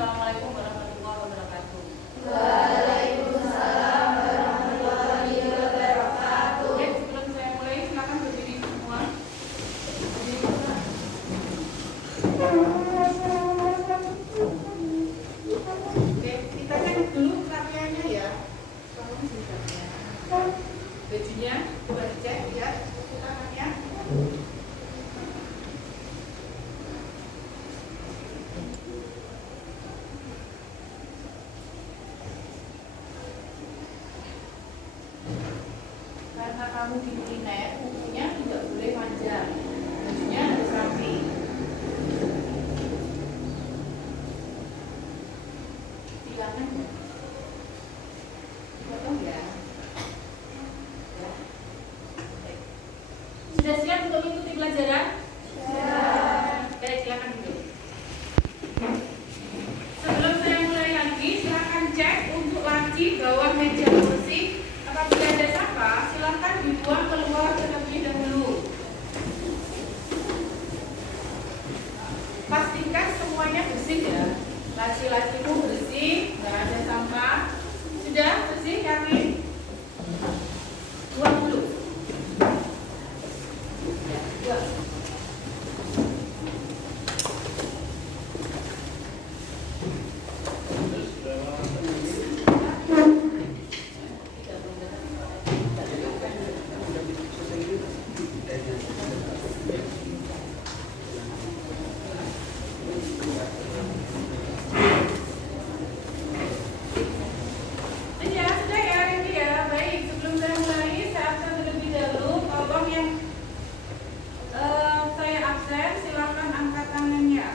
Assalamualaikum warahmatullahi wabarakatuh. Waalaikumsalam warahmatullahi wabarakatuh. Oke, sebelum saya mulai silakan berdiri semua. Oke, kita cek dulu pakaiannya ya. Tolong sifatnya. Bajunya coba dicek ya, tangannya. Karena kamu di kuliner, kukunya tidak boleh panjang, bajunya harus rapi. Silakan ya. Potong ya. Ya. Oke. Sudah siap untuk mengikuti pelajaran? Siap. Baik, silakan duduk. Sebelum saya mulai lagi, silakan cek untuk laci bawah meja kursi. Apabila ada sampah, silakan dibuang keluar terlebih dahulu. Pastikan semuanya bersih ya. Laci-lacimu bersih, nggak ada sampah. Sudah bersih kami? Buang dulu. Ya, buang. Sudah ya, Riki ya. Baik, sebelum saya mulai, saya absen terlebih dahulu. Tolong yang saya absen, silakan angkat tangannya.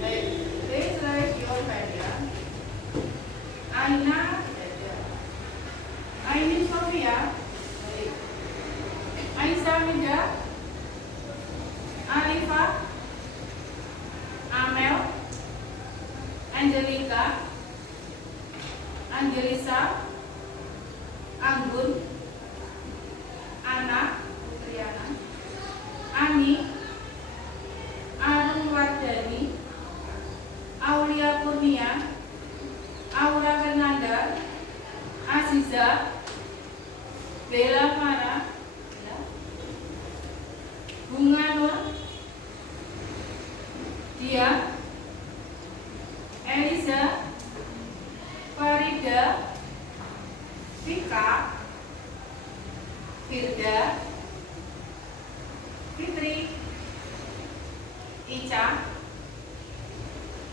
Baik, please raise your hand ya. Aina, Aini Sofia. Baik. Aisyah Mida, Alifa, Amel, Angelika, Angelisa, Anggun, Ana, Triana, Ani, Arun Wardani, Aulia Kurnia, Aura Fernanda, Aziza, Bella Farah, Bunga Nur, Dia, Eliza, Farida, Vika, Firda, Fitri, Ica,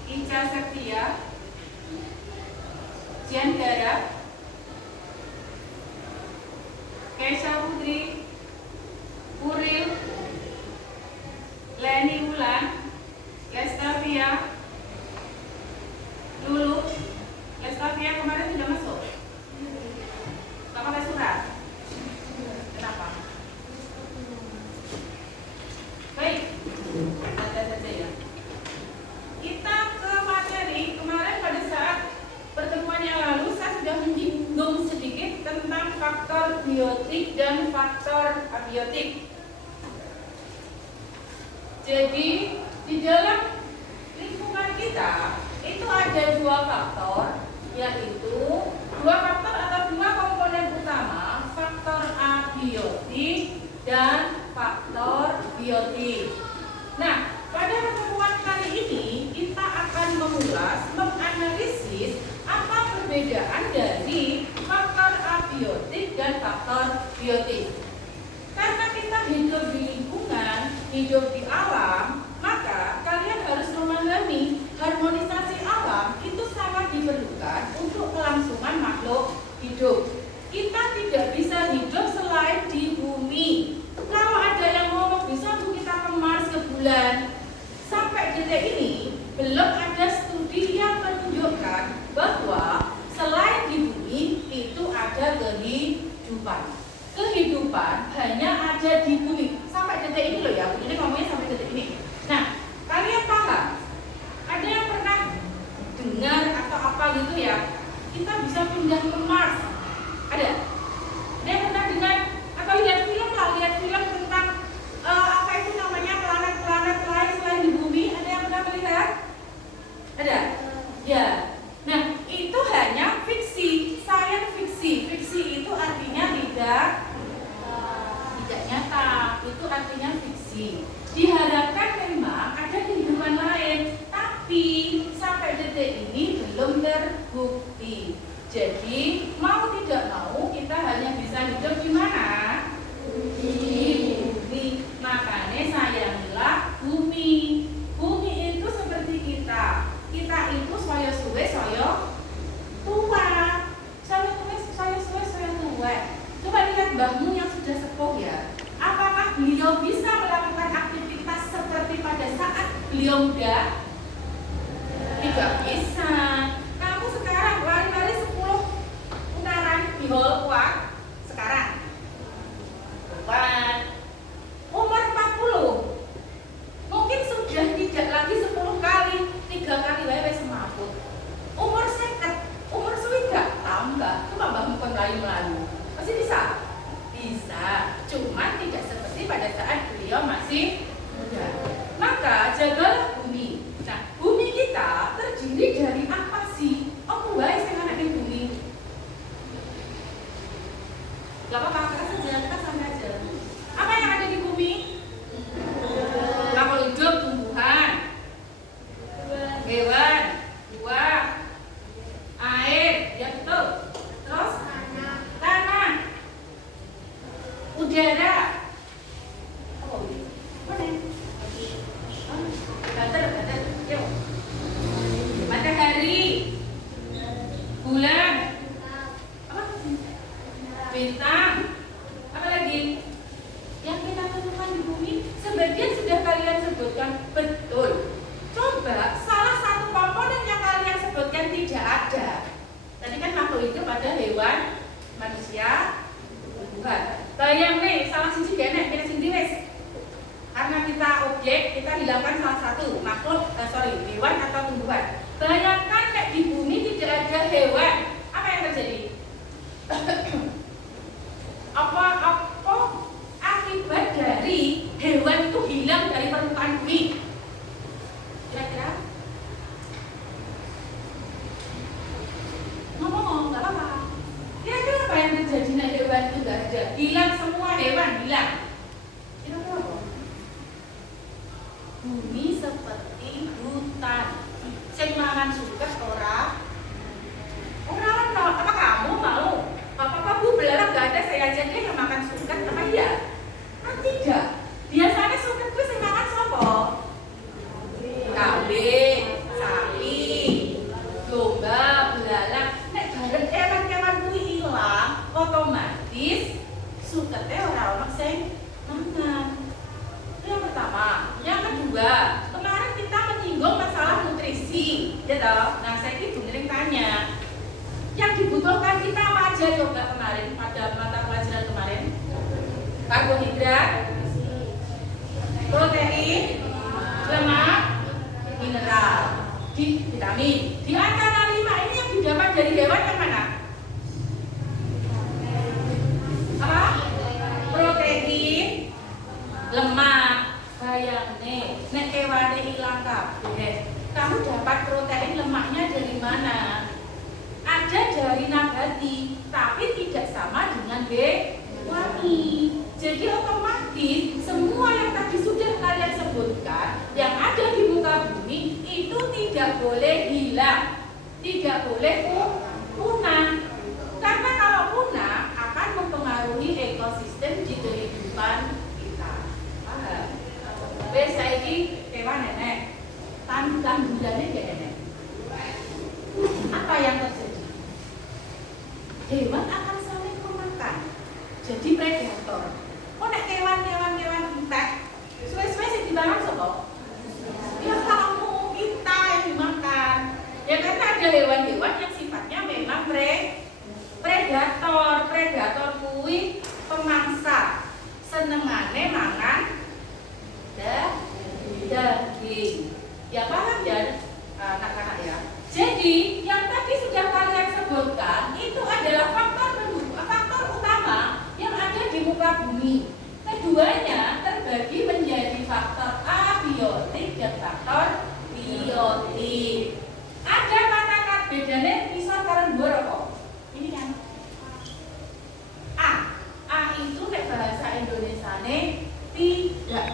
Ica Septia, Jandara, Kesha Putri, Uril, Leni Wulan, Lestavia, Lulu. Lestavia kemarin sudah masuk? Tak pakai surat? Kenapa? Baik, ada saja ya. Kita ke materi. Kemarin pada saat pertemuan yang lalu saya sudah menyinggung sedikit tentang faktor biotik dan faktor abiotik. Jadi di dalam lingkungan kita itu ada dua faktor, yaitu dua faktor atau dua komponen utama, faktor abiotik dan faktor biotik. Nah, pada pertemuan kali ini kita akan mengulas, menganalisis apa perbedaan dari faktor abiotik dan faktor biotik. Karena kita hidup di lingkungan, hidup di alam, maka kalian harus memahami harmonisasi alam itu sangat diperlukan untuk kelangsungan makhluk hidup. Kita tidak bisa hidup selain di bumi. Kalau ada yang ngomong bisa kita ke Mars, ke bulan, sampai detik ini belum ada studi yang menunjukkan bahwa selain di bumi itu ada kehidupan. Kehidupan hanya ada di bumi sampai detik ini loh ya. Ini ngomongnya sampai detik ini. Nah, kalian paham? Ada yang pernah dengar atau apa gitu ya? Kita bisa pindah ke Mars. Ada? Ada Bio muda? Tidak bisa. Kamu sekarang lari-lari 10 putaran di hall kuat. Sekarang kuat. Umur 40 mungkin sudah tidak lagi 10 kali, 3 kali wae semaput. Umur 50, umur 60 tambah, coba bangun melayu-melayu. Masih bisa? Bisa, cuman tidak seperti pada saat beliau masih muda. Maka jagalah bumi. Nah, bumi kita terdiri dari apa sih? Oh, wae sing ana di bumi. Gak apa-apa, saja, kita santai aja. Apa yang ada di bumi? Makhluk hidup, tumbuhan, hewan, buah, air, ya betul. Terus tanah, udara. Oh, mana? Bater, yuk. Matahari, bulan, apa? Bintang, apa lagi? Yang kita temukan di bumi, sebagian sudah kalian sebutkan betul. Coba salah satu komponen yang kalian sebutkan tidak ada. Tadi kan makhluk hidup ada hewan, manusia, tumbuhan. Bayang nih, salah siji genek, kita sendiri wes. Karena kita objek, kita hilangkan salah satu makhluk, hewan atau tumbuhan. Bayangkan nek di bumi tidak ada hewan, apa yang terjadi? apa akibat dari hewan itu hilang dari permukaan bumi? Kira-kira? Ngomong, nggak apa-apa. Kira-kira apa yang terjadi nek hewan itu nggak ada? Hilang semua hewan, hilang. Kira-kira apa? Bumi seperti hutan. Sing mangan suket ora? Ora ono. Apa kamu mau? Apa Bu belarang nggak ada, saya aja deh yang makan suket, apa iya? Kan tidak. Biasanya suket itu sing makan sopo? Kambing, sapi, domba, belalang. Nek bareng kewan-kewan kuwi ilang, otomatis sukete ora ono sing mangan. Itu yang pertama. Yang kedua, kemarin kita menyinggung masalah nutrisi, ya toh? Nah, saya ini benerin tanya. Yang dibutuhkan kita apa aja coba kemarin pada mata pelajaran kemarin? Karbohidrat, protein, lemak, mineral, vitamin. Di antara 5 ini yang didapat dari hewan yang mana? Apa? Protein, lemak. Bayang nih, nek hewane ilang kabeh. Kamu dapat protein lemaknya dari mana? Ada dari nabati, tapi tidak sama dengan hewani. Jadi otomatis semua yang tadi sudah kalian sebutkan yang ada di muka bumi itu tidak boleh hilang, tidak boleh punah. Karena kalau punah akan mempengaruhi ekosistem di kehidupan kita. Paham? Biasa ini hewan nenek, tandurannya gak nenek. Apa yang terjadi? Hewan akan saling memakan, jadi predator. Kok nek kewan entek, suwe-suwe sing dimakan sapa? Ya kamu, kita yang dimakan. Ya karena ada hewan-hewan yang sifatnya memang predator. Predator kuwi pemangsa, senengane mangan daging. Ya paham ya anak-anak ya. Jadi yang tadi sudah kalian sebutkan itu adalah faktor utama yang ada di muka bumi. Keduanya terbagi menjadi faktor abiotik dan faktor biotik. Ada kata-kata bedanya misal kalian borok. Ini kan A itu nek bahasa Indonesiane tidak.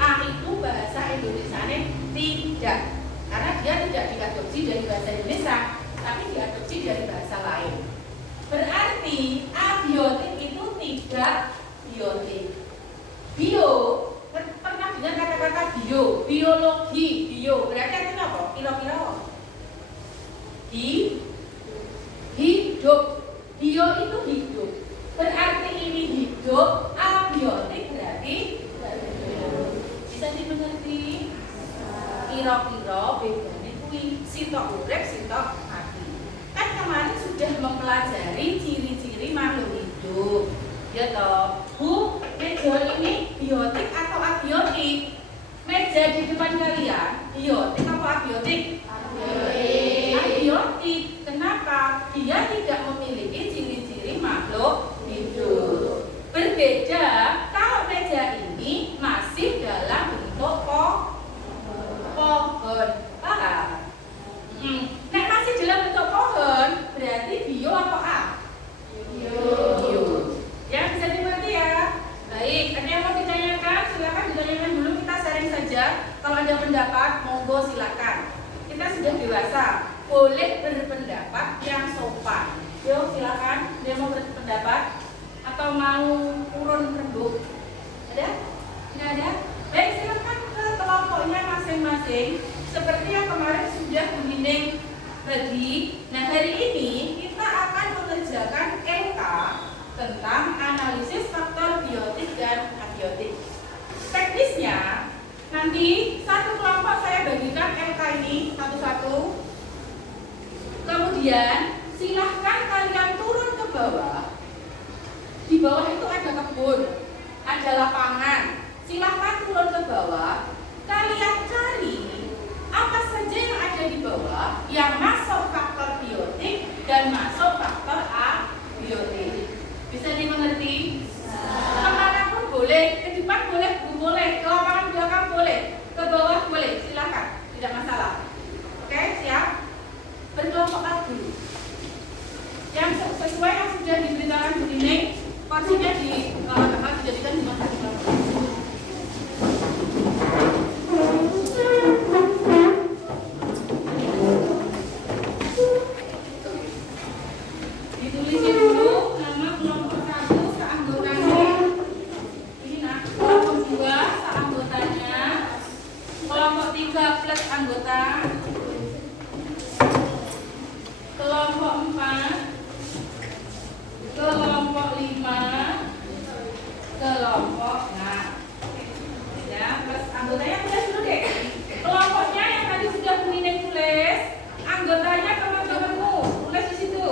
A itu bahasa Indonesiane tidak. Karena dia tidak diadopsi dari bahasa Indonesia, tapi diadopsi dari bahasa lain. Berarti abiotik itu tidak biotik. Bio, pernah dengar kata-kata bio, biologi, bio. Berarti artinya apa? Kira-kira hidup. Bio itu hidup. Berarti ini hidup, abiotik berarti bisa dimengerti. kira-kira bedane kuwi sitok urip sitok mati. Kan kemarin sudah mempelajari ciri-ciri makhluk hidup. Ya toh, Bu, meja ini biotik atau abiotik? Meja di depan kalian biotik atau abiotik? Abiotik. Abiotik. Kenapa? Dia tidak memiliki ciri-ciri makhluk hidup. Berbeda kalau meja ini masih dalam bentuk pohon. Paham? Nek masih dalam bentuk pohon, berarti bio atau A? Bio. Ya, bisa dimengerti ya. Baik, ada yang mau ditanyakan? Silakan ditanyakan dulu, kita sharing saja. Kalau ada pendapat, monggo silakan. Kita sudah dewasa, boleh berpendapat yang sopan. Yuk, silakan. Dia mau berpendapat atau mau urun rembuk? Ada? Tidak ada? Baik, silakan ke kelompoknya masing-masing. Seperti yang kemarin sudah Bumining bagi. Nah, hari ini kita akan mengerjakan LK tentang analisis faktor biotik dan abiotik. Teknisnya, nanti satu kelompok saya bagikan LK ini satu-satu. Kemudian silahkan kalian turun ke bawah. Di bawah itu ada kebun, ada lapangan. Silahkan turun ke bawah. Kalian cari apa saja yang ada di bawah yang masuk faktor biotik dan masuk faktor abiotik. Bisa dimengerti? Kemana pun boleh, ke depan boleh, boleh, ke lapangan belakang boleh, ke bawah boleh, silakan, tidak masalah. Oke, siap? Berkelompok dulu. Yang sesuai yang sudah diberitakan Bu Nining, porsinya dijadikan di masa ditulisin dulu nama kelompok 1 seanggotanya. Ini nak, kelompok 2 seanggotanya, kelompok 3 plus anggota, kelompok 4, kelompok 5, kelompok 6. Ya, plus anggotanya tulis dulu deh. Kelompoknya yang tadi sudah Bu Nining tulis, anggotanya teman-temanmu tulis di situ.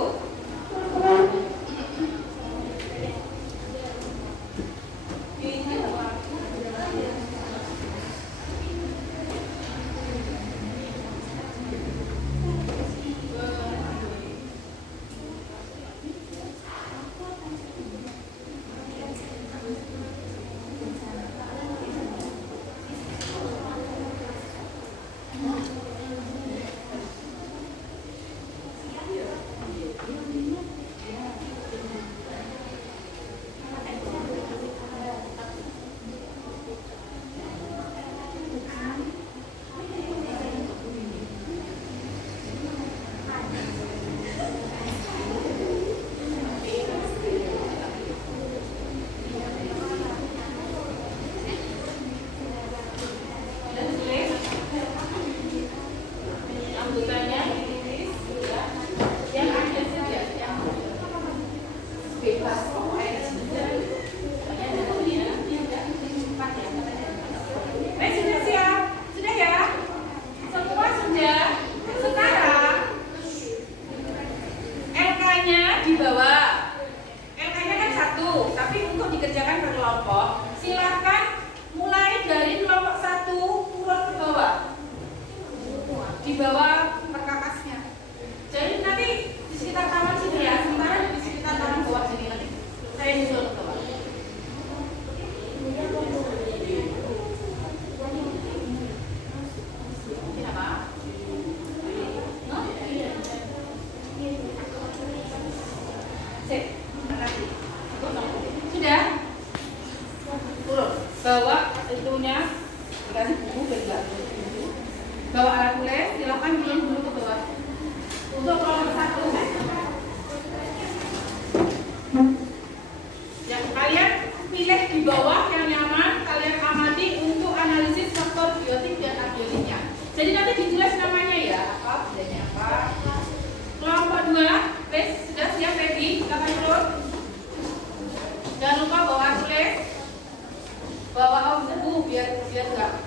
Bawa itunya, dikasih buku biar bawa alat tulis, silakan turun dulu ke bawah. Untuk kelompok 1, ya kalian pilih di bawah yang nyaman, kalian amati untuk analisis faktor biotik dan abiotiknya. Jadi nanti ditulis namanya ya, apa bedanya apa. Kelompok 2, wes sudah siap ready, silakan turun. Jangan lupa bawa alat tulis, bawa buku biar enggak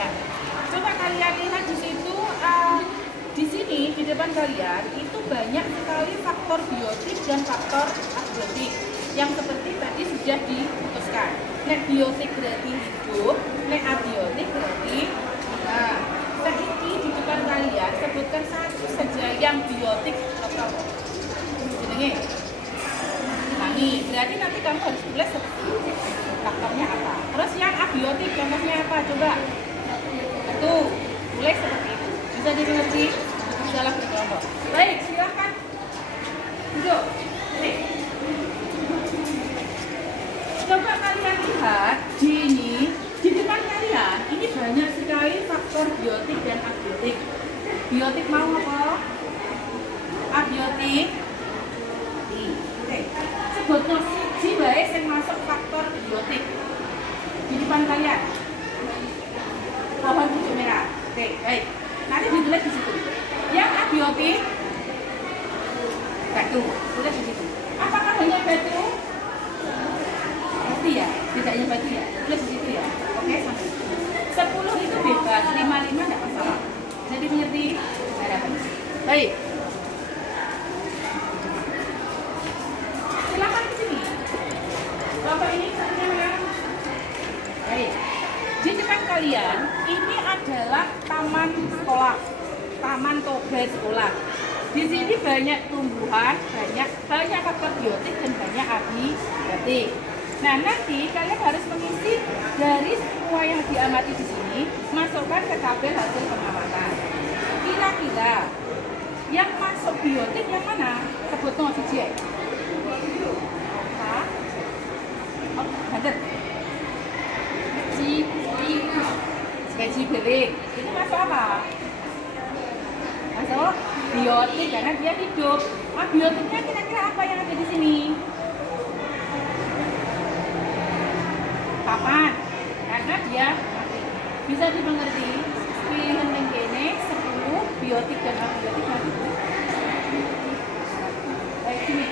Nah, coba kalian lihat di situ, di sini di depan kalian itu banyak sekali faktor biotik dan faktor abiotik yang seperti tadi sudah diputuskan. Nek biotik berarti hidup, nek abiotik berarti nah, saiki di depan kalian sebutkan satu saja yang biotik atau jenenge. Nangi, berarti nanti kamu harus tulis seperti faktornya apa. Terus yang abiotik contohnya apa? Coba. Itu tulis seperti itu. Bisa dimengerti dalam berkelompok. Baik, silakan. Duduk. Nih. Coba kalian lihat di depan kalian ini banyak sekali faktor biotik dan abiotik. Biotik mau apa? Abiotik. Oke. Sebutno siji wae sing masuk faktor biotik. Di depan kalian. Pohon hijau merah. Oke, baik. Nanti ditulis di situ. Yang abiotik batu. Tulis di situ. Apakah hanya batu? Pasti ya, tidak hanya batu ya. Tulis di situ ya. Oke, sampai 10 itu bebas, 55 tidak masalah. Jadi mengerti? Baik. Silakan ke sini. Bapak ini satunya mana? Baik. Di depan kalian ini adalah taman sekolah, taman toga sekolah. Di sini banyak tumbuhan, banyak faktor biotik dan banyak abiotik. Nah, nanti kalian harus mengisi dari semua yang diamati di sini, masukkan ke tabel hasil pengamatan. Kira-kira yang masuk biotik yang mana? Sebut nomor siji. Hah? Oh, banget. Gaji bebek itu masuk apa? Masuk biotik karena dia hidup. Biotiknya kira-kira apa yang ada di sini? Papan, karena dia bisa dimengerti. Pilihan yang kene 10 biotik dan abiotik nanti. Baik sini.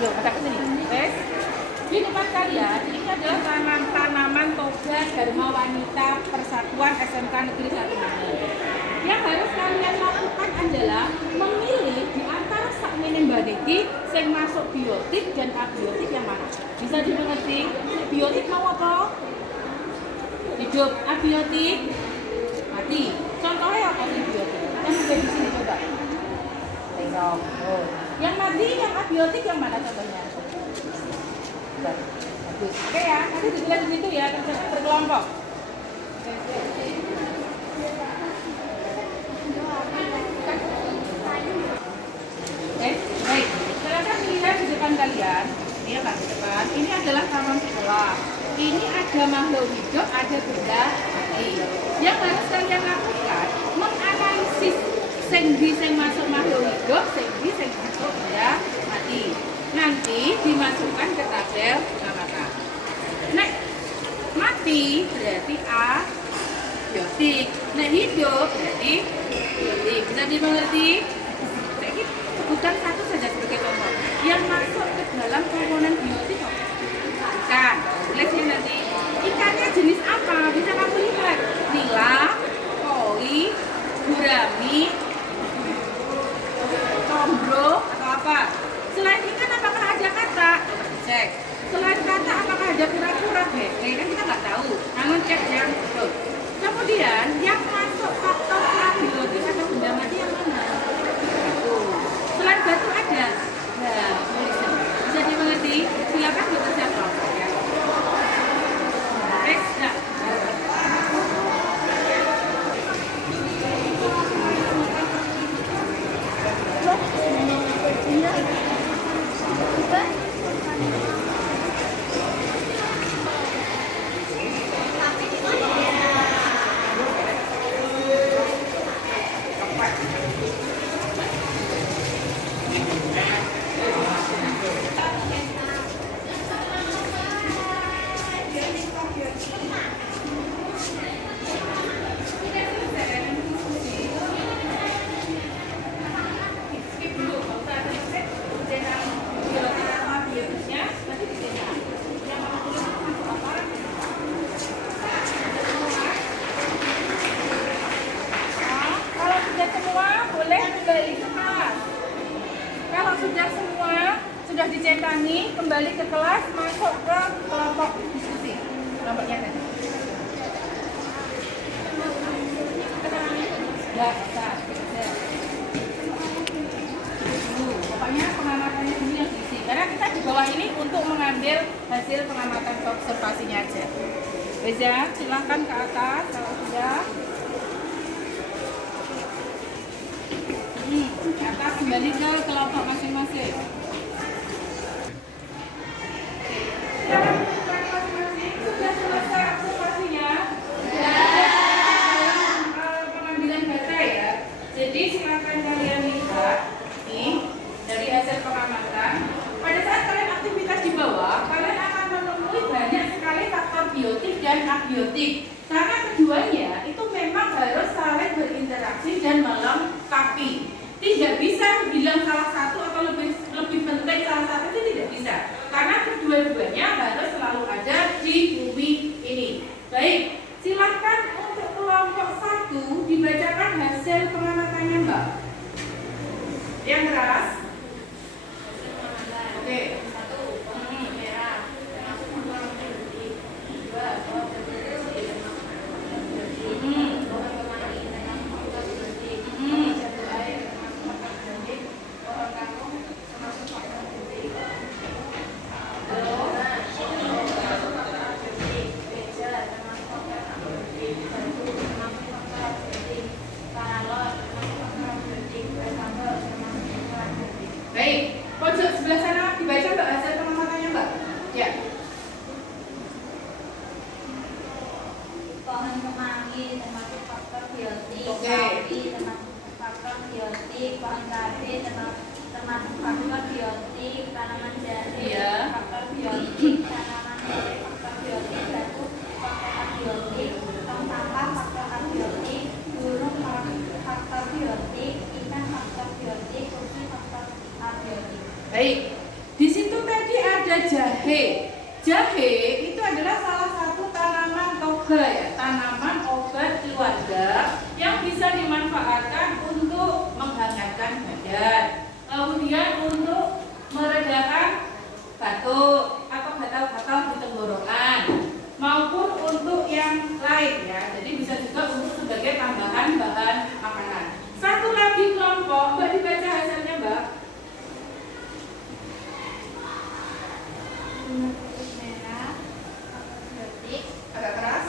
Yuk, kita ke sini. Wes. Di depan kalian ini adalah tanaman toga Dharma Wanita Persatuan SMK Negeri 1. Yang harus kalian lakukan adalah memilih di antara sakmene Mbak Diki yang masuk biotik dan abiotik yang mana. Bisa dimengerti? Biotik mau apa? Hidup. Abiotik mati. Contohnya apa sih biotik? Yang ada di sini coba. Tengok. Oh. Yang mati, yang abiotik yang mana contohnya? Bagus. Oke ya, nanti ditulis di situ ya, berkelompok. Baik. Silakan dilihat di depan kalian. Ini ya, di depan. Ini adalah taman sekolah. Ini ada makhluk hidup, ada benda mati. Yang harus kalian lakukan menganalisis sing masuk makhluk hidup, sing masuk benda mati. Nanti dimasukkan ke tabel pengamatan. Nek mati berarti abiotik. Nek hidup berarti biotik. Bisa dimengerti? Sebutkan satu saja sebagai contoh. Yang masuk ke dalam komponen biotik ikan. Tulisnya nanti. Ikannya jenis apa? Bisa kamu lihat. Nila, koi, gurami, combro atau apa? Selain ikan apakah ada kata? Cek. Selain kata apakah ada kura-kura? Kan kita nggak tahu. Namun cek yang betul. Kemudian yang masuk faktor abiotik atau benda mati yang mana? Selain batu ada. Nah, bisa dimengerti? Silakan bekerja kelompok ya. Oke, sudah. sudah dicetangi, kembali ke kelas, masuk ke kelompok diskusi. Kelompoknya tadi. Ya, pokoknya pengamatannya dulu yang diisi. Karena kita di bawah ini untuk mengambil hasil pengamatan observasinya aja. Wes ya, silahkan ke atas kalau sudah. Atas kembali ke kelompok masing-masing. Silakan kelompok masing-masing. Sudah selesai observasinya? Pengambilan data ya. Jadi silakan kalian lihat nih dari hasil pengamatan. Pada saat kalian aktivitas di bawah, kalian akan menemui banyak sekali faktor biotik dan abiotik. Karena keduanya itu memang harus saling berinteraksi dan melengkapi. Tidak bisa bilang salah satu atau lebih penting salah satu, itu tidak bisa. Karena kedua-duanya harus selalu ada di bumi ini. Baik, silakan untuk kelompok 1 dibacakan hasil pengamatannya, Mbak. Yang keras. Oke. 1. Merah. Termasuk faktor biotik. 2. Baik, pojok sebelah sana dibaca Mbak hasil pengamatannya Mbak. Ya. Pohon kemangi termasuk faktor biotik, Oke. sawi termasuk faktor biotik, pohon cabai termasuk faktor biotik, tanaman jahe Iya. faktor biotik, tanaman jahe faktor biotik, batu faktor biotik, tong sampah faktor biotik, burung faktor biotik, ikan faktor biotik, kucing faktor abiotik. Baik. Di situ tadi ada jahe. Jahe itu adalah salah satu tanaman toga ya, tanaman obat keluarga yang bisa dimanfaatkan untuk menghangatkan badan. Kemudian untuk meredakan batuk atau gatal-gatal di tenggorokan maupun untuk yang lain ya. Jadi bisa juga untuk sebagai tambahan bahan makanan. Satu lagi kelompok, Mbak dibaca hasilnya Mbak. Bunga pucuk merah faktor biotik, Agak keras.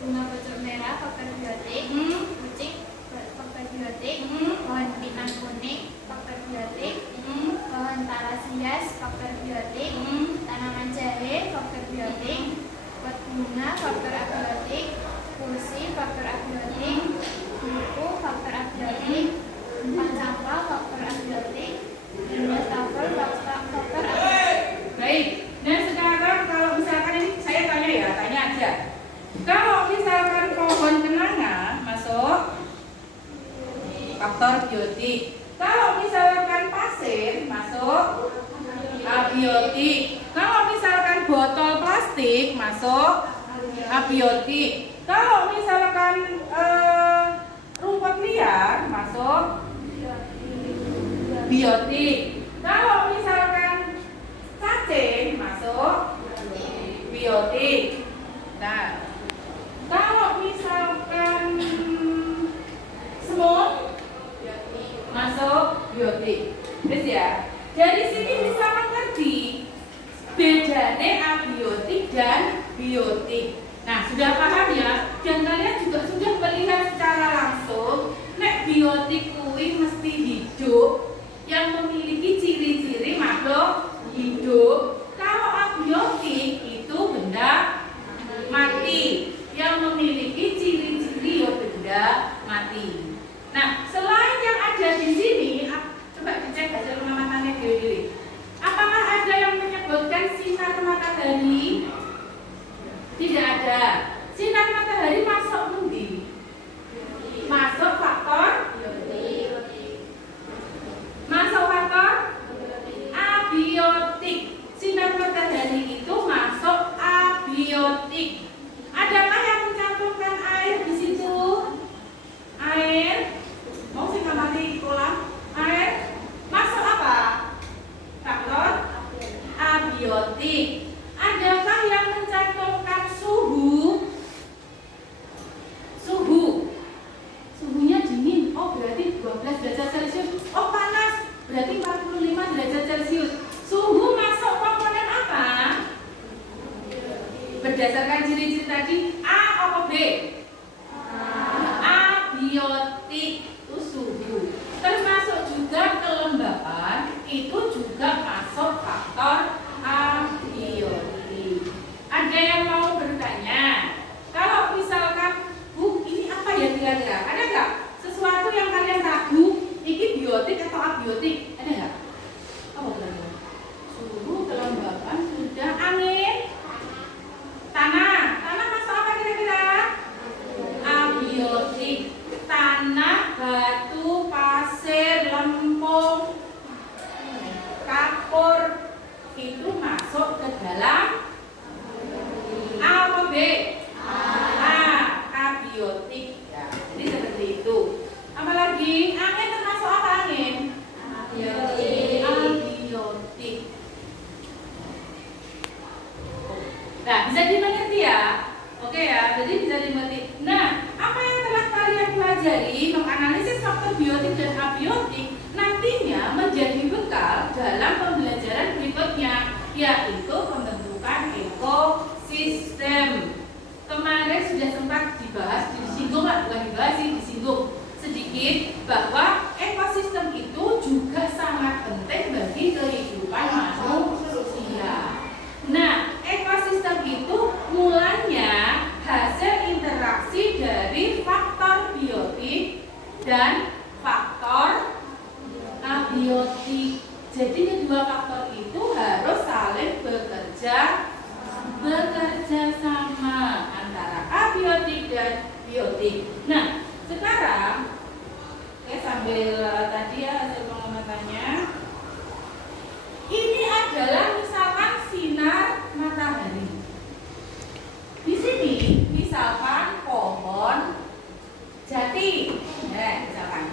bunga pucuk merah faktor biotik, kucing faktor biotik, pohon pinang kuning faktor biotik, pohon talas hias faktor biotik, tanaman jahe faktor biotik, pot bunga faktor abiotik, kursi faktor abiotik, buku faktor abiotik, umpan sampah faktor abiotik, dan wastafel faktor abiotik. Baik. Dan sekarang kalau misalkan ini saya tanya ya, tanya aja. Kalau misalkan pohon kenanga masuk faktor biotik. Kalau misalkan pasir masuk abiotik. Kalau misalkan botol plastik masuk abiotik. Kalau misalkan rumput liar masuk biotik. Kalau misalkan cacing masuk biotik. Nah, kalau misalkan semut masuk biotik. Terus ya, dari sini bisa mengerti bedanya abiotik dan biotik. Nah, sudah paham ya? Dan kalian juga sudah melihat secara langsung nek biotik kuwi mesti hidup yang memiliki ciri-ciri makhluk hidup. Kalau abiotik itu benda mati yang memiliki ciri-ciri benda mati. Nah, selain yang ada di sini, coba dicek hasil pengamatannya diri. Apakah ada yang menyebutkan sinar matahari? Tidak ada. Sinar matahari masuk endi? Masuk faktor biotik. abiotik. Adakah yang mencantumkan suhu? Suhunya dingin, oh berarti 12 derajat Celcius. Oh panas, berarti 45 derajat Celcius. Suhu masuk komponen apa? Berdasarkan ciri-ciri tadi, A atau B? Abiotik itu suhu. Termasuk juga kelembapan, itu juga masuk faktor abiotik. Ada yang mau bertanya? Kalau misalkan, Bu, ini apa ya kira-kira? Ada nggak sesuatu yang kalian ragu? Ini biotik atau abiotik? Ada nggak? Apa kira-kira? Suhu, kelembapan, sudah. Angin, tanah masuk apa kira-kira? Abiotik. Tanah, batu, pasir, lempung, kapur itu masuk ke dalam A atau B? Abiotik ya. Jadi seperti itu. Apalagi angin termasuk apa angin? Abiotik. Nah, bisa dimengerti ya? Oke ya, jadi bisa dimengerti. Nah, apa yang telah kalian pelajari menganalisis faktor biotik dan abiotik nantinya menjadi bekal dalam pembelajaran berikutnya, yaitu pembentukan ekosistem. Kemarin sudah sempat dibahas, disinggung sedikit bahwa ekosistem itu juga sangat penting bagi kehidupan manusia. Nah, ekosistem itu mulanya hasil interaksi dari faktor biotik dan faktor abiotik. Jadi kedua faktor itu harus saling bekerja sama antara abiotik dan biotik. Nah, sekarang sambil tadi ya hasil pengamatannya, ini adalah misalkan sinar matahari. Di sini misalkan pohon jati. Nah, misalkan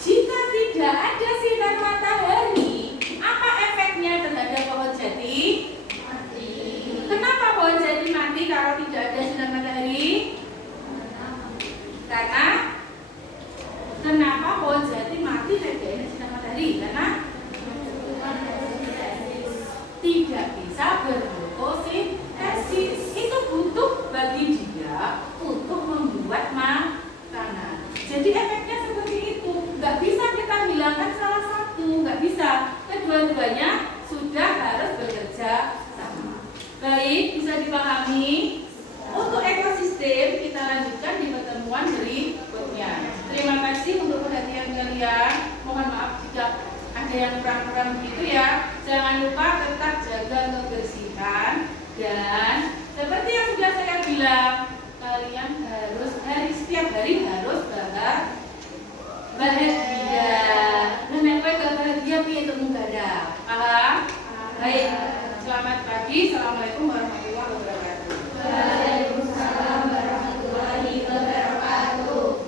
jika tidak ada sinar matahari, apa efeknya terhadap pohon jati? Mati. Kenapa pohon jati mati kalau tidak ada sinar matahari? Karena kenapa pohon jati mati tidak ada sinar matahari? Karena tidak bisa berfotosintesis. Itu butuh bagi dia untuk membuat makanan. Jadi efeknya seperti itu. Nggak bisa kita hilangkan salah satu, nggak bisa. Kedua-duanya sudah harus bekerja sama. Baik, bisa dipahami. Untuk ekosistem kita lanjutkan di pertemuan berikutnya. Terima kasih untuk perhatian kalian. Mohon maaf jika ada yang kurang-kurang begitu ya. Jangan lupa tetap jaga kebersihan, dan seperti yang sudah saya bilang, kalian harus setiap hari harus